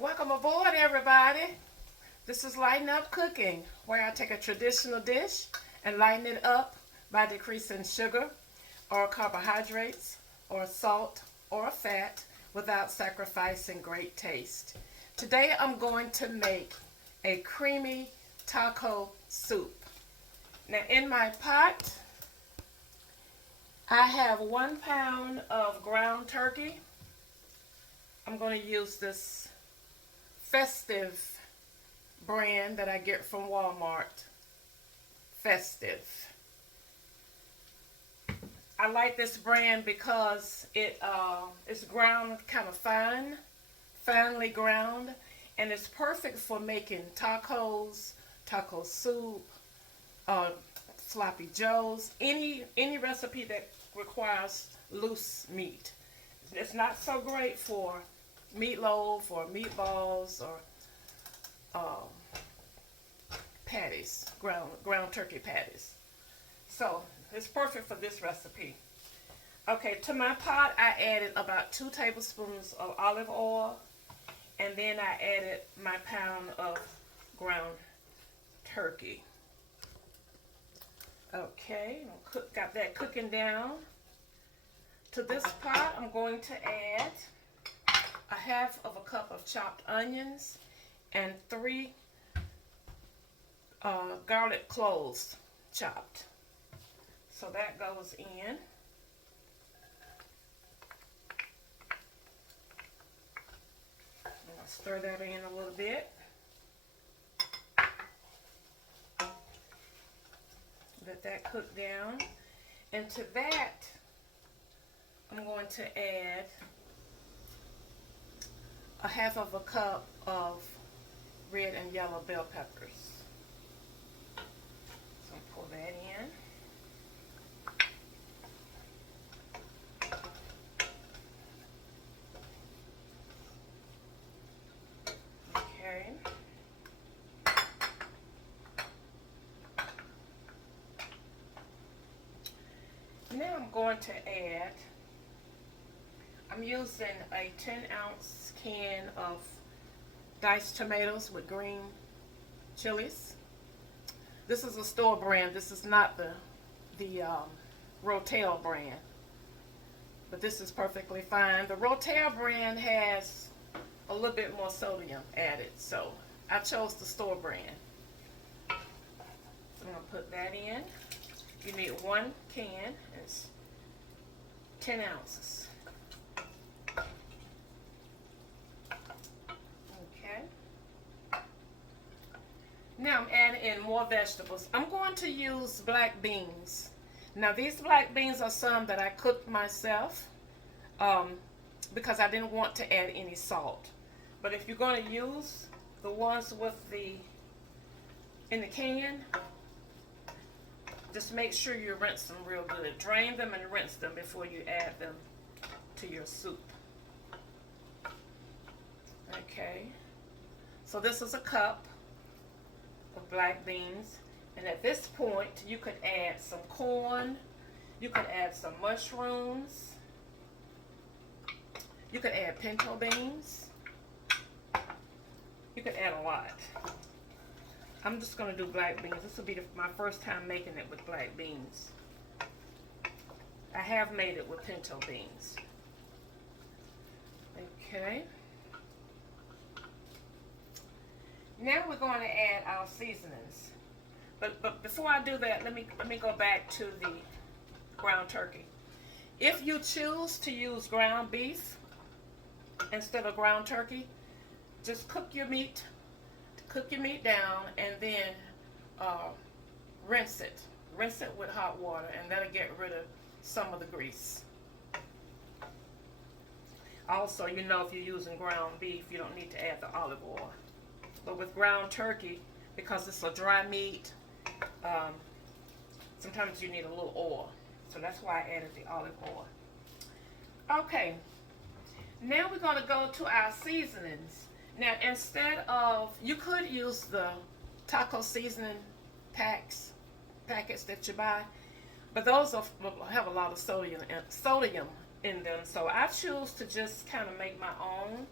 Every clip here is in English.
Welcome aboard, everybody. This is Lighten Up Cooking, where I take a traditional dish and lighten it up by decreasing sugar or carbohydrates or salt or fat without sacrificing great taste. Today I'm going to make a creamy taco soup. Now, in my pot, I have 1 pound of ground turkey. I'm going to use this Festive brand that I get from Walmart. Festive. I like this brand because it's ground kind of finely ground, and it's perfect for making tacos, taco soup, sloppy joes, any recipe that requires loose meat. It's not so great for meatloaf or meatballs or patties, ground turkey patties. So it's perfect for this recipe. Okay, to my pot I added about 2 tablespoons of olive oil, and then I added my pound of ground turkey. Okay, got that cooking down. To this pot I'm going to add a half of a cup of chopped onions and 3 garlic cloves chopped. So that goes in. I'm going to stir that in a little bit. Let that cook down. And to that, I'm going to add a half of a cup of red and yellow bell peppers. So pour that in. Okay. Now I'm going to add, I'm using a 10-ounce can of diced tomatoes with green chilies. This is a store brand. This is not the Rotel brand, but this is perfectly fine. The Rotel brand has a little bit more sodium added, so I chose the store brand. So I'm gonna put that in. You need 1 can. It's 10 ounces. Now I'm adding in more vegetables. I'm going to use black beans. Now these black beans are some that I cooked myself because I didn't want to add any salt. But if you're going to use the ones with in the can, just make sure you rinse them real good. Drain them and rinse them before you add them to your soup. Okay, so this is a cup of black beans, and at this point you could add some corn, you could add some mushrooms, you could add pinto beans, you could add a lot. I'm just going to do black beans. This will be my first time making it with black beans. I have made it with pinto beans. Okay. Now we're going to add our seasonings. But before I do that, let me go back to the ground turkey. If you choose to use ground beef instead of ground turkey, just cook your meat down, and then rinse it. Rinse it with hot water, and that'll get rid of some of the grease. Also, if you're using ground beef, you don't need to add the olive oil. But with ground turkey, because it's a dry meat, sometimes you need a little oil. So that's why I added the olive oil. Okay, now we're going to go to our seasonings. Now, instead of, you could use the taco seasoning packets that you buy, but those have a lot of sodium in them. So I choose to just kind of make my own.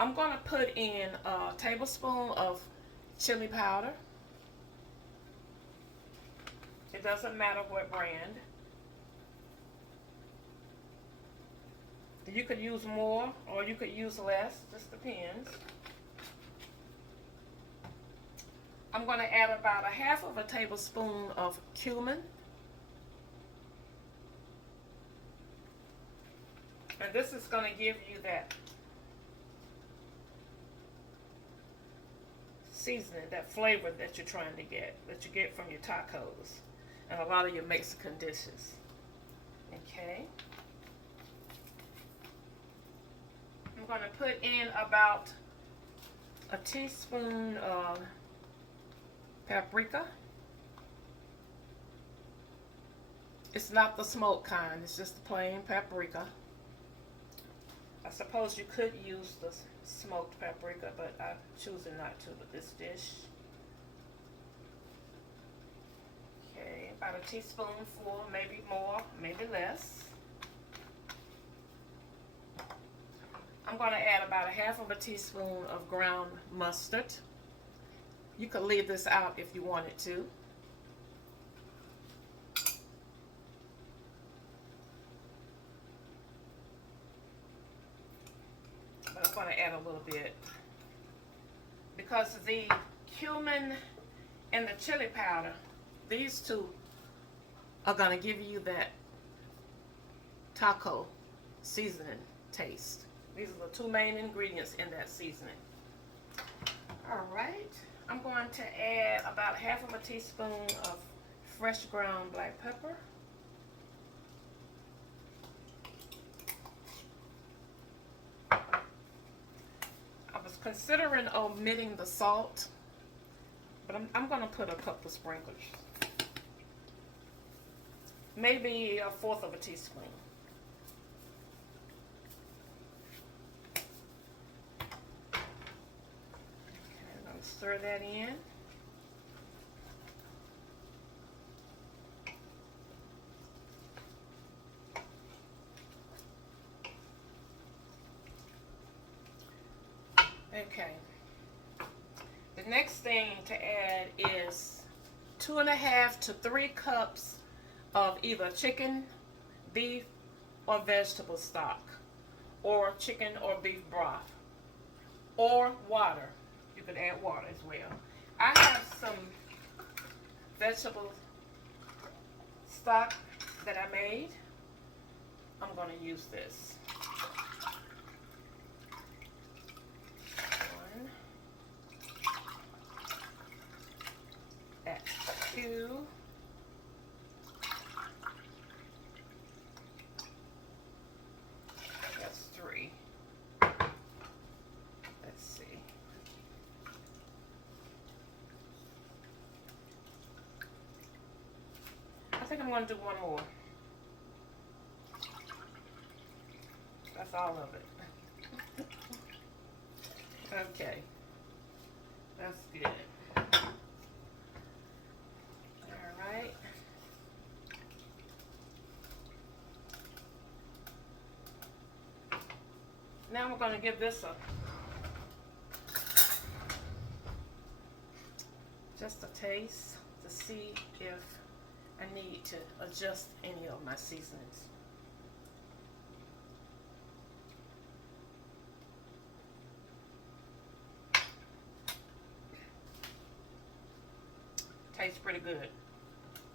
I'm going to put in a tablespoon of chili powder. It doesn't matter what brand. You could use more or you could use less, just depends. I'm going to add about a half of a tablespoon of cumin. And this is going to give you that seasoning, that flavor that you're trying to get, that you get from your tacos and a lot of your Mexican dishes. Okay. I'm going to put in about a teaspoon of paprika. It's not the smoked kind, it's just the plain paprika. I suppose you could use the smoked paprika, but I'm choosing not to with this dish. Okay, about a teaspoonful, maybe more, maybe less. I'm going to add about a half of a teaspoon of ground mustard. You could leave this out if you wanted to. But I'm going to add a little bit because the cumin and the chili powder, these two are going to give you that taco seasoning taste. These are the two main ingredients in that seasoning. All right, I'm going to add about half of a teaspoon of fresh ground black pepper. I was considering omitting the salt, but I'm going to put a couple of sprinkles. Maybe a fourth of a teaspoon. Stir that in. Okay. The next thing to add is 2.5 to 3 cups of either chicken, beef, or vegetable stock, or chicken or beef broth, or water. You could add water as well. I have some vegetable stock that I made. I'm going to use this. 1. That's 2. That's 3. Let's see. I think I'm going to do one more. That's all of it. Okay. That's good. Alright. Now we're going to give this just a taste to see if I need to adjust any of my seasonings. Tastes pretty good.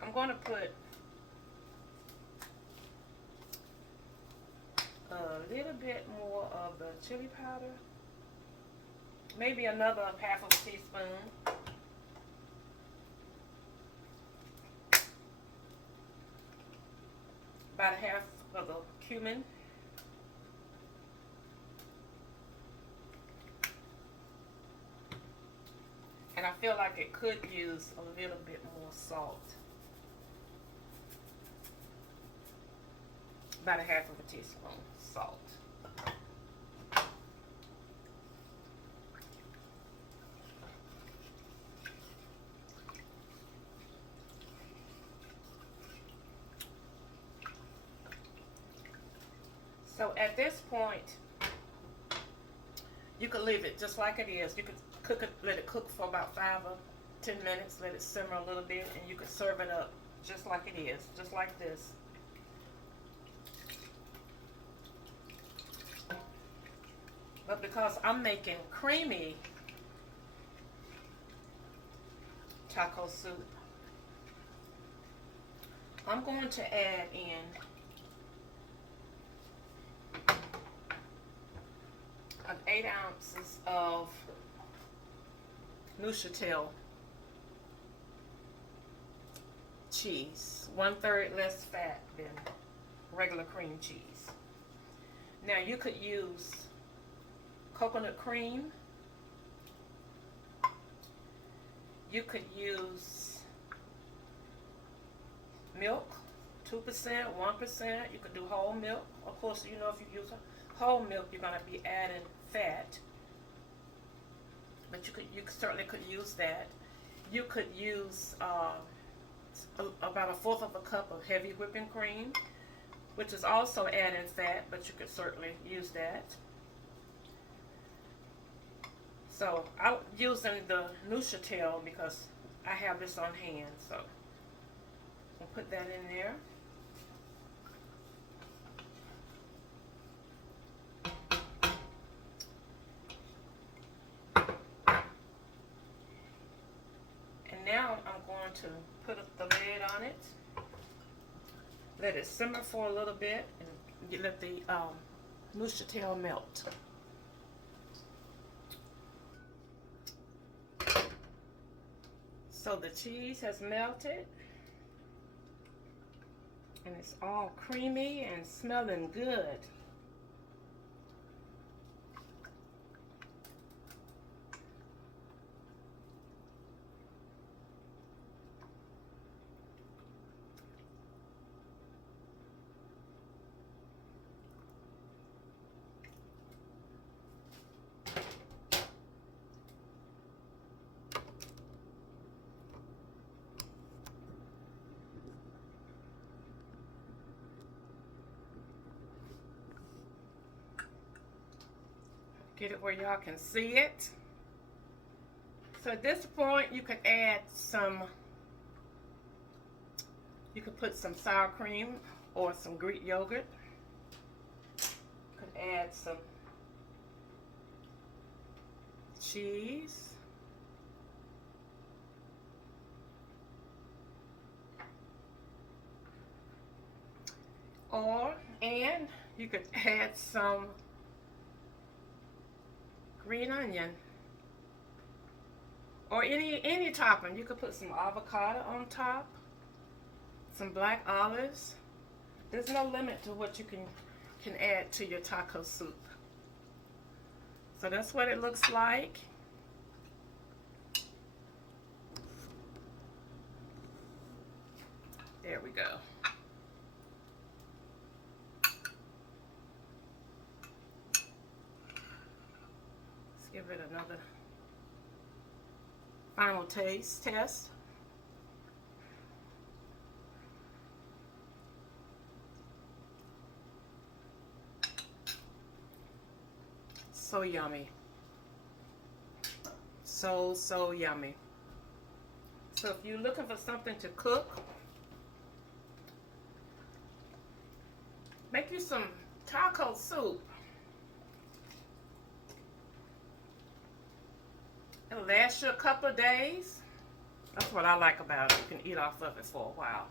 I'm going to put a little bit more of the chili powder. Maybe another half of a teaspoon. About a half of the cumin. And I feel like it could use a little bit more salt. About a half of a teaspoon salt. So at this point, You could leave it just like it is. You could cook it, let it cook for about 5 or 10 minutes, let it simmer a little bit, and you could serve it up just like it is, just like this. But because I'm making creamy taco soup, I'm going to add in of 8 ounces of Neuchatel cheese, 1/3 less fat than regular cream cheese. Now you could use coconut cream. You could use milk, 2%, 1%. You could do whole milk. Of course, you know, if you use whole milk, you're going to be adding fat. But you certainly could use that. You could use about 1/4 of a cup of heavy whipping cream, which is also adding fat, but you could certainly use that. So I'm using the Neuchatel because I have this on hand. So I'll put that in there. And now I'm going to put the lid on it. Let it simmer for a little bit and you let the Neuchatel melt. So the cheese has melted and it's all creamy and smelling good. Get it where y'all can see it. So at this point, you could add you could put some sour cream or some Greek yogurt. You could add some cheese. And you could add some green onion or any topping. You could put some avocado on top, some black olives. There's no limit to what you can add to your taco soup. So that's what it looks like. There we go. Give it another final test. So yummy. So yummy. So if you're looking for something to cook, make you some taco soup. It'll last you a couple of days. That's what I like about it. You can eat off of it for a while.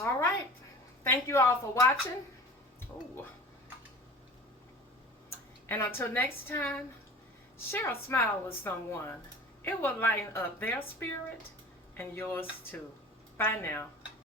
All right. Thank you all for watching. Ooh. And until next time, share a smile with someone. It will lighten up their spirit and yours too. Bye now.